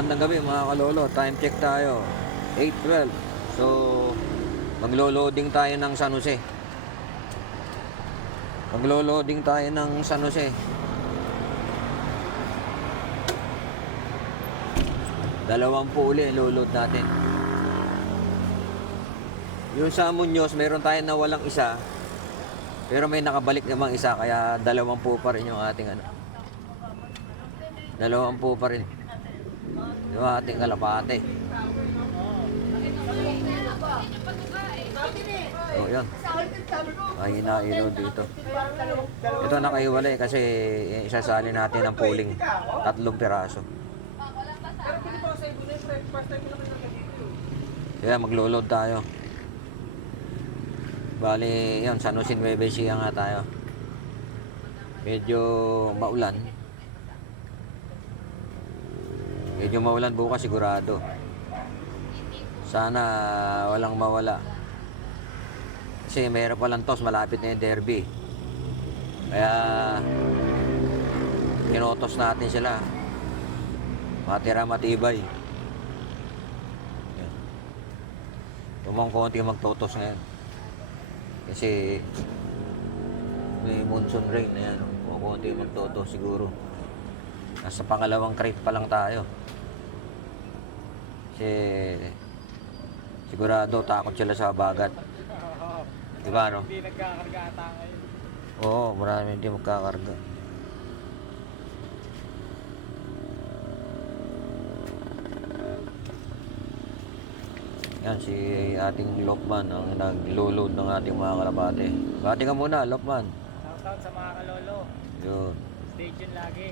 Magandang gabi mga kalolo, time check tayo 8:12. So maglo-loading tayo ng San Jose. Maglo-loading tayo ng San Jose. Dalawampu uli lo-load natin. Yung sa Muñoz, meron tayo na walang isa. Pero may nakabalik namang isa, kaya 20 pa rin yung ating ano. 20 pa rin yung ating kalapate. So yan, ay na-load dito. Ito nakaiwalay kasi isasali natin ang pooling 3 piraso. Kaya maglo-load tayo. Bali, yan, San Jose Nueva Ecija nga tayo. Medyo maulan. Medyo maulan bukas sigurado. Sana walang mawala. Kasi mayroon palang tos, malapit na yung derby. Kaya kinotos natin sila. Matira matibay. Tumang konti magtotos ngayon. Kasi may monsoon rain na yan. Konti magtotos siguro. Nasa pangalawang crate pa lang tayo. Kasi sigurado takot sila sa bagat. Diba no? Hindi nagkakarga ata ngayon. Oo, marami hindi magkakarga. Yan si ating Lokman ang nag-load ng ating mga kalapate. Bati ka muna, Lokman. Shoutout sa mga kalolo. Yun. Stay tuned lagi.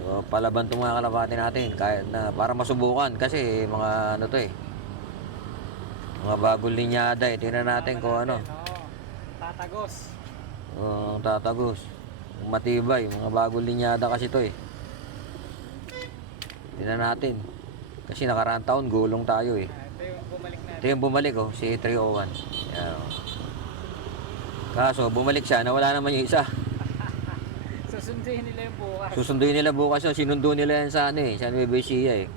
So, palaban itong mga kalapate natin kahit na para masubukan kasi mga ano to eh. Mga bagong linyada eh. Tingnan natin kung ano. Oo. Tatagos. Tatagos. Matibay. Mga bagong linyada kasi to eh. Tingnan natin. Kasi nakaraang taon, gulong tayo eh. Ito yung bumalik natin. Ito yung bumalik oh, si 301. Yan, oh. Kaso, bumalik siya, nawala naman yung isa. Susunduin nila yung bukas. Susunduin nila bukas yun, sinundo nila yan sa ano eh, sa Nueva Ecija eh.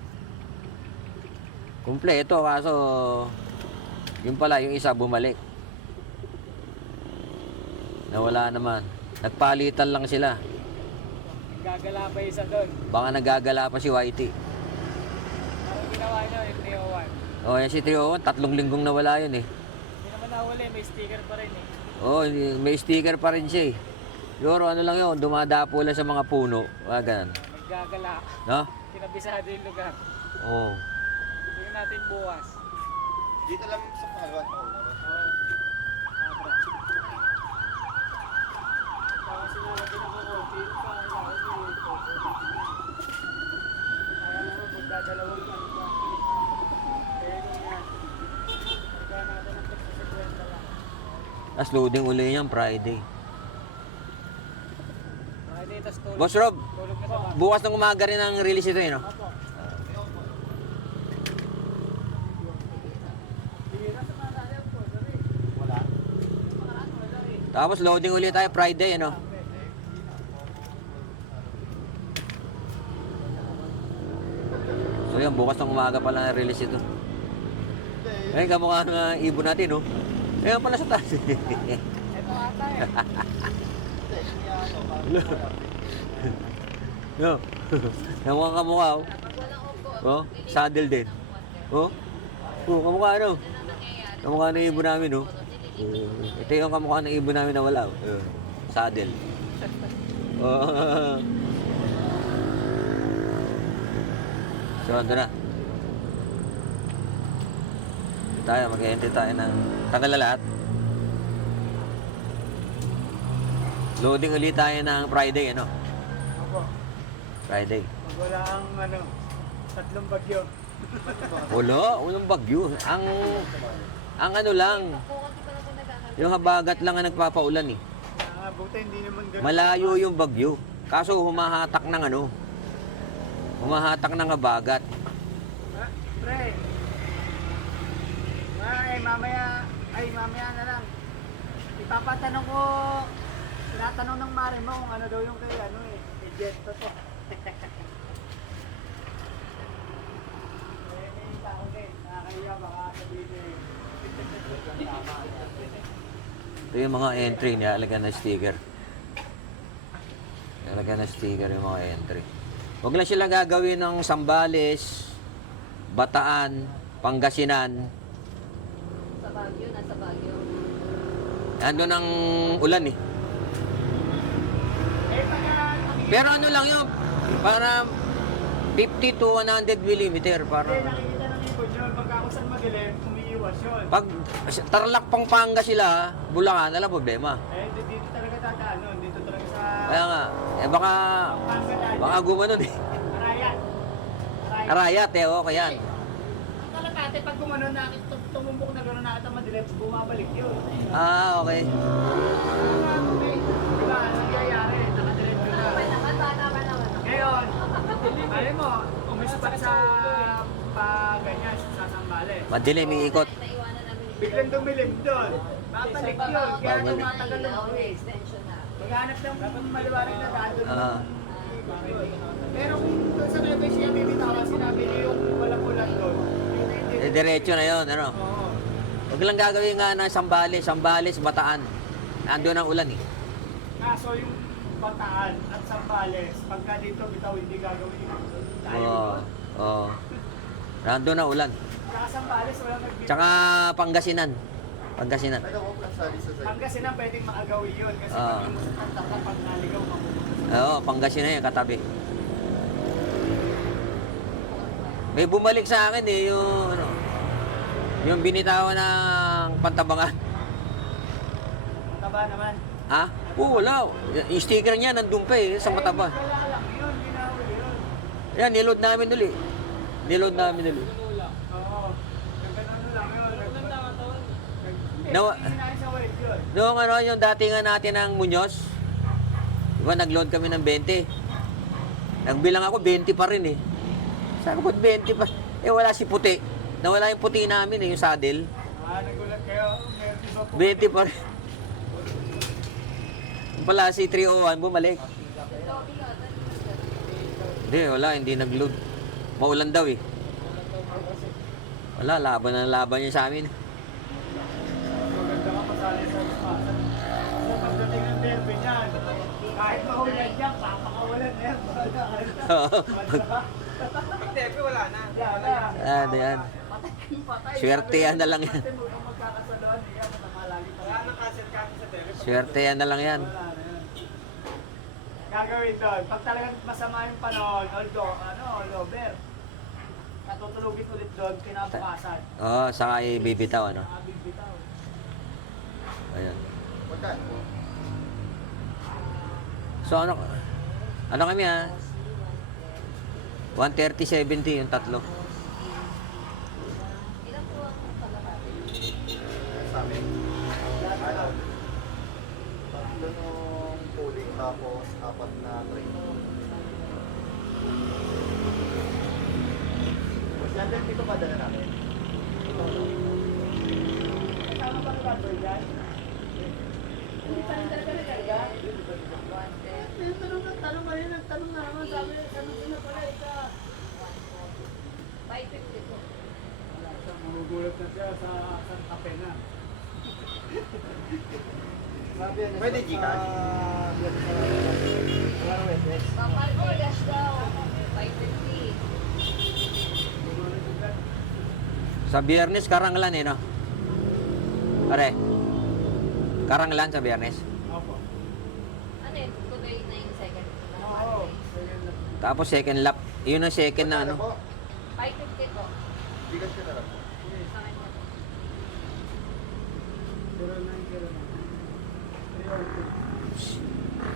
Kumpleto, kaso, yun pala, yung isa bumalik. Nawala naman. Nagpalitan lang sila. Gagala pa isa doon. Baka nagagala pa si Whitey. Anong ginawa nyo yung 301? Oh, yan si 301, 3 linggong nawala yun eh. Hindi naman nahuli, may sticker pa rin eh. Oh, may sticker pa rin siya eh. Pero ano lang yun, dumadapo lang sa mga puno. Ganun. Naggagala. No? Kinabisado yung lugar. Oo. Tingnan natin bukas. Dito lang sa pangalawa. Oo. Abra. Tapos sinalagyan ako konti. Kaya naman magdadalawang ano ba. Kaya yun yan. Kaya natin ang pagsasakwenta lang. Tapos loading uli yan Friday. Friday, tas tulog. Boss Rob, Tulog na sa bahay. bukas ng umaga rin ang release ito eh, no? Opo. Wala. Tapos loading uli tayo Friday, ano? So yan, bukas ng umaga pala ang release ito. Ayun, kamukha ng ibon natin, no? Ayun pala sa taas. Ito ata eh. No. Kamukha, oh. Oh, saddle din. Oh. Oh, kamukha ano? Kamukha ng ibon namin, oh. Ito yung kamukha ng ibon namin na wala, oh. Saddle. Oh. So, ando na. Tayo, mag-enter tayo ng tagal na lahat. Loading ulit tayo ng Friday, ano? Opo. Friday. Pag wala ang ano, 3 bagyo. Walang bagyo. Ang ano lang, yung habagat lang ang nagpapaulan eh. Buti hindi naman ganun. Malayo yung bagyo. Kaso humahatak ng ano, humahatak ng habagat. Ah, pre. Mamaya na lang. Ipapatanong ko, tinatanong ng mare mo kung ano daw yung kay ano eh, kay Jet to. Ito yung mga entry, nilalagyan ng sticker. Nilalagyan ng sticker yung mga entry. Huwag lang sila gagawin ng Sambales, Bataan, Pangasinan. Sa Baguio, nasa Baguio. Ando ng ulan eh. Pero ano lang yun, para 50 to 100 millimeter. Para Nakikita ng ibon yun. Pagka kung saan madilim, umiiwas yun. pag Tarlac, Pampanga sila, Bulacan, wala problema. Dito talaga tataan nun. Dito talaga sa... Kaya nga, baka gumanon eh. Arayat. Arayat eh, okay yan. Ang kalapate, pag gumano na, tumumbok na gano'n na ata madilim, bumabalik yun. Ah, okay. Diba, nangyayari, nakadiretso na. Nakatana ka naman. Ngayon, alam mo, umispat sa ganyan, sa Sambales. Madilim, iikot. Naiwanan namin yung Biglang dumilim doon. Babalik yun, kaya Babalik. tumatagal ng may extension na. maghanap ng maliwanag na daan doon. Ah. Pero kung doon sa Nueva Ecija, bibitawan, sinabi niyo yung walang ulan doon. Eh, diretso na yun, ano. Oo. Huwag lang gagawin nga ng Sambales, Bataan. Ando ng ulan eh. Kaso yung Bataan at Sambales, pagka dito bitaw hindi gagawin yun. Tayo Oo. doon. Oo. Ando na ulan. Saka Sambales, walang nagbibigay. Tsaka Pangasinan. Pangasinan. Ano ko lang sa side? Hanggang sila pwedeng maagawi yun kasi Oo. pag yung tatapa pag naligaw ka Oo, Pangasinan yung katabi. May bumalik sa akin eh, yung ano, yung binitawan ng Pantabangan. Taba naman. Ha? Oo, wala. Yung sticker niya nandun pa eh, sa mataba. Wala lang yun, ginawin yun. Yan, niload namin uli. Niload namin uli. Oo. Nagkano lang yun. Nawa- Hindi namin sa wave yun. Noong ano, yung datingan natin ng Muñoz, diba, nag-load kami ng 20. Nagbilang ako, 20 pa rin eh. Sabi ko, 20 pa. Eh, wala si puti. Nawala yung puti namin eh, yung saddle. Nagulat kayo. Meron iba po. 20 pa rin. Yung pala si 301, bumalik. Hindi, wala, hindi nag-load. Maulan daw eh. Wala, laban niya sa amin. Maganda ka pasali sa ismasan. So pagdating ng derby niyan, kahit mahulan niyan, papakawalan na yan. Pag derby, wala na. Ano yan? Patay. Swerte yan na lang yan. Pati mo kung magkakasaluhan, yan, matamalagi pa. Wala nang cancel kami sa derby. Swerte yan na lang yan. Wala na yan. Gagawin doon, pag talagang masama yung panahon, all over, natutulugin ulit doon, kinabukasan. Oo, saka ibibitaw, ano? Nakabibitaw. Ayan. Magkano? So, ano kami ha? 130-70 yung tatlo. Ilan po ang kalahati? Sa amin. Ano? Tatlo nung pooling tapos 4 na train. Siyempre dito padala namin. Kasama ba ka ba dyan? Hindi pa rin talaga nagkarga? Tanong ba rin, nagtanong na naman sabi, tanong sila pala ika. 550 po. Magugulat na siya sa Santa Fe na. Pwede Gcash? Kapal ko, dash daw. 550. Sa Biyernes, Karanglan eh, no? Pare, Karanglan sa Biyernes. Opo. Ano yun? Tuloy na yung second. Oo. Tapos second lap. Yun ang second na ano. 550 po. Gcash ka na lang. Sa kanya po.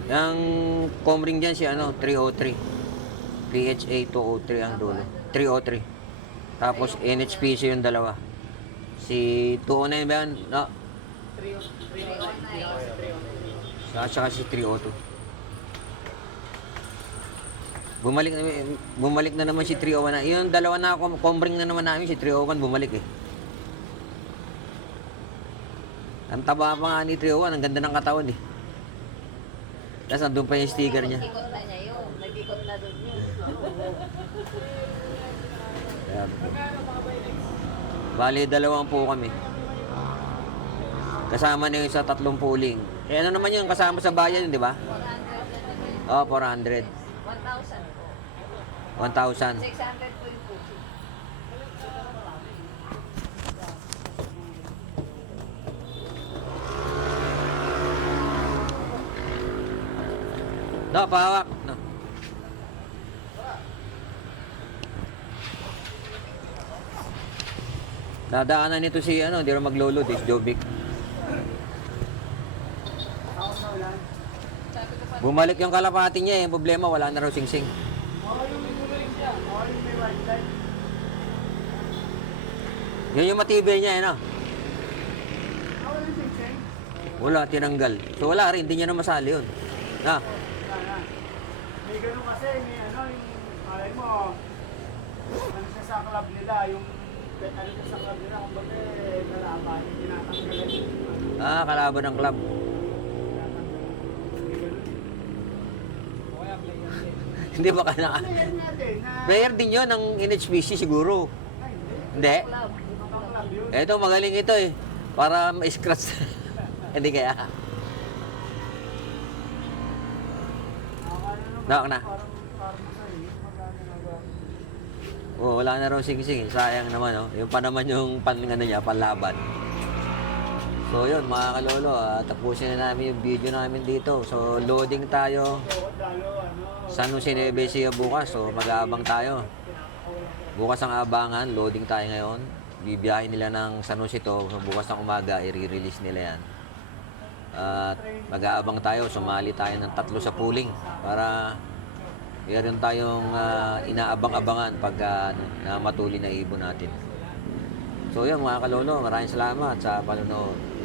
Yung comring dyan si ano, 303. PHA 203 ang dulo. 303. Tapos NHPC yung dalawa. Si 209 ba yan? No. 309. Saka si 302. Bumalik na naman si 301 na. Yung dalawa na comring na naman namin, si 301 bumalik eh. Ang taba pa nga ni 301, ang ganda ng katawan eh. Tapos andun pa yung sticker niya. Nag-ikot na niya yun. Nag-ikot na doon yun. Ayan. Bali, 2 po kami. Kasama na yung sa 3 pooling. Eh ano naman yung kasama sa bayan, di ba? 400 na din. Oh, 400. 1,000 po. 1,000. 600 po yung pusi. No, pahawak. No. Dadaanan nito si ano, hindi rin maglolo, si Jovic. Bumalik yung kalapati niya, yung problema wala na raw singsing. Oo, yung may white light. Yun yung matibay niya, ano? Wala yung sing-sing. Wala, tinanggal. So wala rin, hindi niya na masali yun. Ah, Wala. May ganun kasi, may ano, yung, malay mo, ano siya sa club nila, yung, ano siya sa club nila, kung baga, nalaman, yung tinatanggalan. kalaban ng club. Hindi ba ka na? Player natin na, Player din yun ng NHPC siguro. ay, hindi. Hindi. Club. Ibang club yun. Ito, magaling ito eh. Para ma-scratch. Hindi kaya. Nawak na. Parang masaya, magana na ba? Oh, wala na raw sing-sing. Sayang naman, oh. Yung pa naman yung ano niya, panlaban. So yun, mga kalolo, tapusin na namin yung video namin dito. So loading tayo. So, dalo, ano, San Jose Nueva Ecija bukas. So mag-aabang tayo. Bukas ang abangan, loading tayo ngayon. Bibiyahin nila ng San Jose to. So bukas ng umaga, i-release nila yan. At mag-aabang tayo, sumali tayo ng 3 sa pooling para meron tayong inaabang-abangan pag namatuli na ibon natin. So yun mga kalolo, maraming salamat sa panonood.